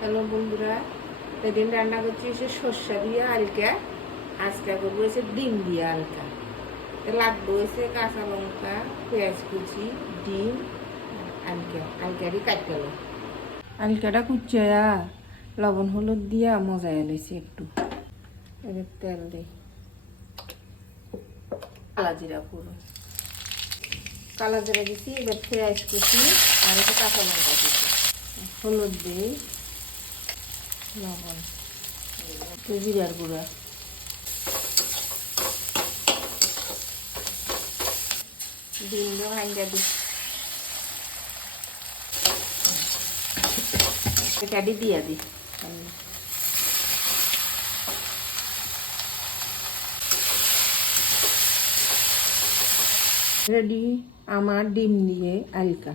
Hello বন্ধুরা, সেদিন রান্না করছি এসে সর্ষা দিয়ে আলকা, আজকে করবো এসে ডিম দিয়ে আলকা। লাগবো এসে কাঁচা লঙ্কা, পেঁয়াজ কুচি, ডিম, আলকারই কাটতে হবে। আলকাটা কুচিয়া লবণ হলুদ দিয়া মজা এলেছি একটু। এবার তেল দিই, কালা জিরা পুরো কালা জিরা দিছি। এবার পেঁয়াজ কুচি আর একটু কাঁচা লঙ্কা দিছি, হলুদ দিই, লবণ, জিরার গুঁড়া, ডিমটা ভাঙ্গা দিই, কাটি দিয়া দিই। রেডি আমার ডিম দিয়ে আলকা।